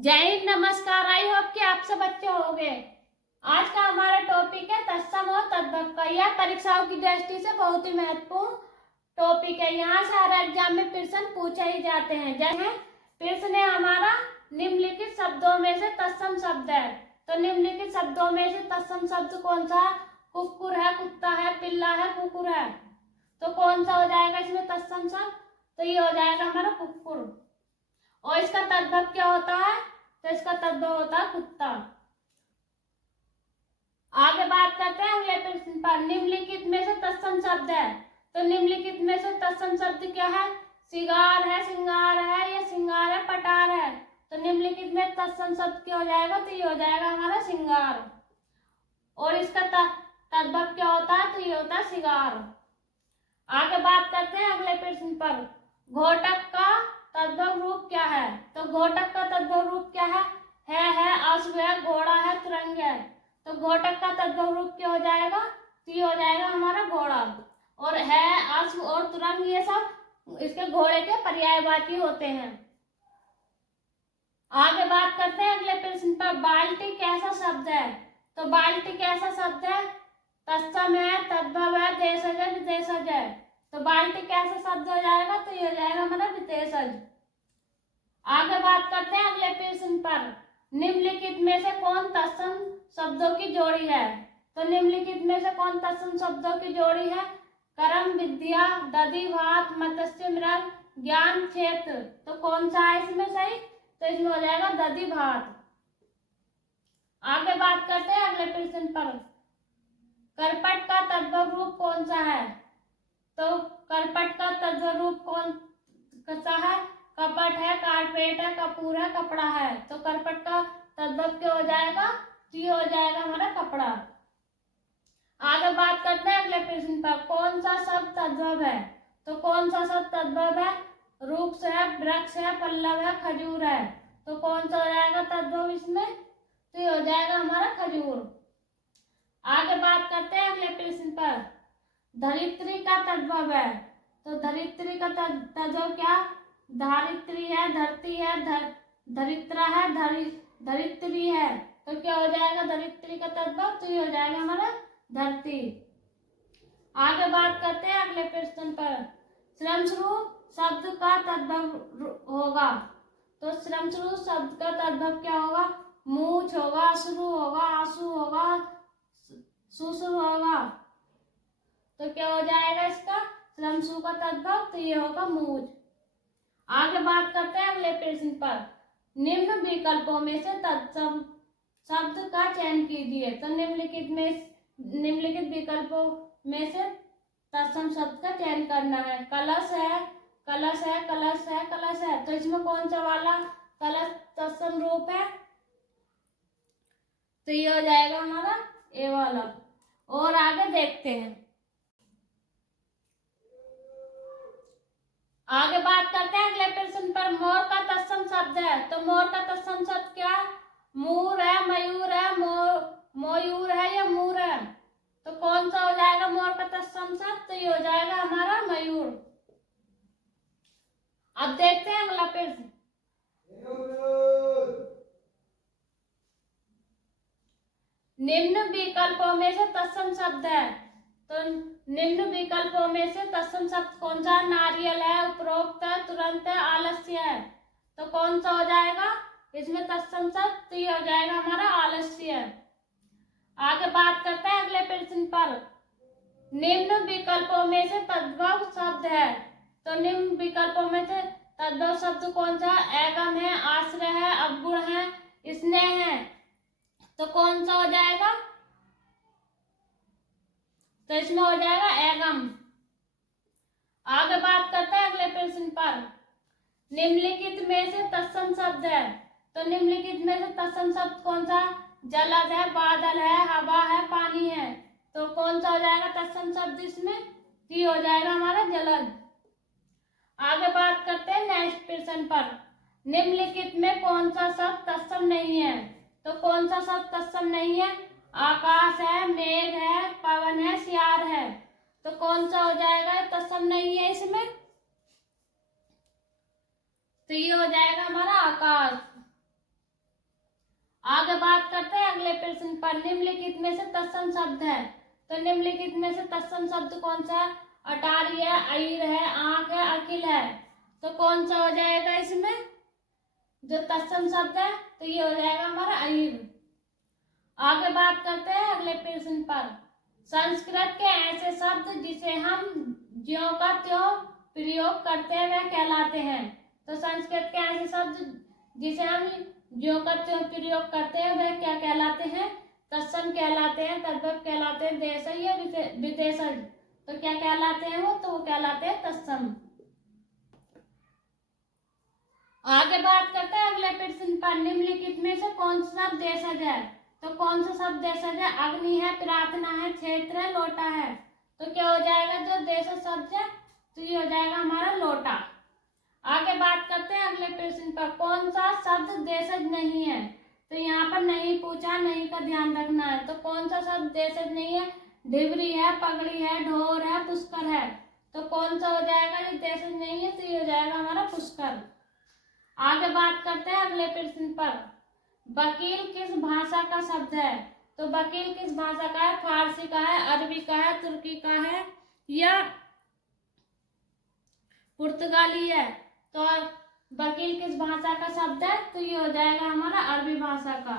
जय हिंद, नमस्कार। I hope कि आप सब अच्छे होंगे। आज का हमारा टॉपिक है तत्सम और तद्भव का। यह परीक्षाओं की दृष्टि से बहुत ही महत्वपूर्ण टॉपिक है। यहाँ से हर एग्जाम में प्रश्न पूछे ही जाते हैं। जैसे प्रश्न है हमारा, निम्नलिखित शब्दों में से तत्सम शब्द है। तो निम्नलिखित शब्दों में से तत्सम शब्द कौन सा है? कुक्कुर है, कुत्ता है, पिल्ला है, कुकुर है। तो कौन सा हो जाएगा इसमें तत्सम शब्द? तो ये हो जाएगा हमारा कुक्कुर। और इसका तद्भव क्या होता है? तो इसका तद्भव होता है कुत्ता। आगे बात करते हैं अगले प्रश्न पर। निम्नलिखित में से तत्सम शब्द है। तो निम्नलिखित में से तत्सम शब्द क्या है? सिगार है, सिंगार है, या सिंगार है, पटार है। तो निम्नलिखित में तत्सम शब्द क्या हो जाएगा? तो ये हो जाएगा हमारा सिंगार। और इसका तद्भव क्या होता है? तो ये होता है सिगार। आगे बात करते हैं अगले प्रश्न पर। घोटक का तद्भव रूप क्या है? तो घोटक का तद्भव रूप क्या है? अश्व है, घोड़ा है, तुरंग है। तो घोटक का तद्भव रूप क्या हो जाएगा? तो ये हो जाएगा हमारा घोड़ा। और है, अश्व और तुरंग ये सब इसके घोड़े के पर्यायवाची होते हैं। आगे बात करते हैं अगले प्रश्न पर। बाल्टी कैसा शब्द है? तो बाल्टी कैसा शब्द है? तत्सम है, तद्भव है, देशज है, विदेशज है। तो बाल्टी कैसा शब्द हो जाएगा? तो ये हो जाएगा हमारा विदेशज। आगे बात करते हैं अगले प्रश्न पर। निम्नलिखित में से कौन तत्सम शब्दों की जोड़ी है? तो निम्नलिखित में से कौन तत्सम शब्दों की जोड़ी है? कर्म, विद्या, दधि, भात, मत्स्य, मृग, ज्ञान, क्षेत्र। तो कौन सा है इसमें सही? तो इसमें हो जाएगा दधि, भात। आगे बात करते हैं अगले प्रश्न पर। करपट का तद्भव रूप कौन सा है? तो करपट का तद्भव रूप कौन सा है? कपट है, कारपेट है, कपूर है, कपड़ा है। तो करपट का तद्भव क्या हो जाएगा? तो ये हो जाएगा हमारा कपड़ा। आगे बात करते हैं अगले प्रश्न पर। कौन सा शब्द तद्भव है? तो कौन सा शब्द तद्भव है? वृक्ष है, वृक्ष है, पल्लव है, खजूर है। तो कौन सा हो जाएगा तद्भव इसमें? तो ये हो जाएगा हमारा खजूर। आगे बात करते हैं अगले प्रश्न पर। धरित्री का तद्भव है। तो धरित्री का तद्भव क्या? धारित्री है, धरती है, धरित्रा है, धरित्री है। तो क्या हो जाएगा धरित्री का तद्भव? तो ये हो जाएगा हमारा धरती। आगे बात करते हैं अगले प्रश्न पर। श्रमश्रु शब्द का तद्भव होगा। तो श्रमश्रु शब्द का तद्भव क्या होगा? मूछ होगा, अश्रु होगा, आंसू होगा, सुश्रु होगा। तो क्या हो जाएगा इसका श्रमश्रु का तद्भव? तो ये होगा मूछ। आगे बात करते हैं अगले प्रश्न पर। निम्न विकल्पों में से तत्सम शब्द का चयन कीजिए। तो निम्नलिखित विकल्पों में से तत्सम शब्द का चयन करना है। कलश है, कलश है, कलश है, कलश है। तो इसमें कौन सा वाला कलश तत्सम रूप है? तो ये हो जाएगा हमारा ए वाला। और आगे देखते हैं। आगे बात करते हैं अगले प्रश्न पर। मोर का तत्सम शब्द है। तो मोर का तत्सम शब्द क्या? मूर है, मयूर है, मोयूर है, या मूर है। तो कौन सा हो जाएगा मोर का तत्सम शब्द? तो ये हो जाएगा हमारा मयूर। अब देखते हैं अगला प्रश्न। निम्न विकल्पों में से तत्सम शब्द है। तो निम्न विकल्पों में से तत्सम शब्द कौन सा? नारियल है, उपरोक्त है, तुरंत है, आलस्य है। तो कौन सा हो जाएगा इसमें तत्सम शब्द? तो ये हो जाएगा हमारा आलस्य। आगे बात करते हैं अगले प्रश्न पर। निम्न विकल्पों में से तद्भव शब्द है। तो निम्न विकल्पों में से तद्भव शब्द कौन सा? एगम है, आश्रय है, अवगुण है, स्नेह है। तो कौन सा हो जाएगा? तो इसमें हो जाएगा एगम। आगे बात करते हैं अगले प्रश्न पर। निम्नलिखित में से तत्सम शब्द है। तो निम्नलिखित में से तत्सम शब्द कौन सा? जलद है, बादल है, हवा है, पानी है। तो कौन सा हो जाएगा तत्सम शब्द इसमें? ये हो जाएगा हमारा जलद। आगे बात करते हैं नेक्स्ट प्रश्न पर। निम्नलिखित में कौन सा शब्द तत्सम नहीं है? तो कौन सा शब्द तत्सम नहीं है? आकाश है, मेघ है, पवन है, सियार है। तो कौन सा हो जाएगा तत्सम नहीं है इसमें? तो ये हो जाएगा हमारा आकाश। आगे बात करते हैं अगले प्रश्न पर। निम्नलिखित में से तत्सम शब्द है, तो निम्नलिखित में से तत्सम शब्द कौन सा? अटारी है, अईर है, आंख है, अकिल है। तो कौन सा हो जाएगा इसमें जो तत्सम शब्द है? तो ये हो जाएगा हमारा अईर। आगे बात करते हैं अगले प्रश्न पर। संस्कृत के ऐसे शब्द जिसे हम ज्यों का त्यों प्रयोग करते हैं वह कहलाते हैं। तो संस्कृत के ऐसे शब्द जिसे हम ज्यों का त्यों प्रयोग करते हैं वह क्या कहलाते हैं? तत्सम कहलाते हैं, तद्भव कहलाते हैं, देशज या विदेशज। तो क्या कहलाते हैं वो? तो वो कहलाते हैं तत्सम। आगे बात करते हैं अगले प्रश्न पर। निम्नलिखित में से कौन सा शब्द देशज है? तो कौन सा शब्द देशज है? अग्नि है, प्रार्थना है, क्षेत्र है, लोटा है। तो क्या हो जाएगा जो देशज शब्द है? तो ये हो जाएगा हमारा लोटा। आगे बात करते हैं अगले प्रश्न पर। कौन सा शब्द देशज नहीं है? तो यहाँ पर नहीं पूछा, नहीं का ध्यान रखना है। तो कौन सा शब्द देशज नहीं है? डिबरी है, पगड़ी है, ढोर है, पुष्कर है। तो कौन सा हो जाएगा जो देशज नहीं है? तो ये हो जाएगा हमारा पुष्कर। आगे बात करते हैं अगले प्रश्न पर। वकील किस भाषा का शब्द है? तो वकील किस भाषा का है? फारसी का है, अरबी का है, तुर्की का है या पुर्तगाली है। तो वकील किस भाषा का शब्द है? तो ये हो जाएगा हमारा अरबी भाषा का।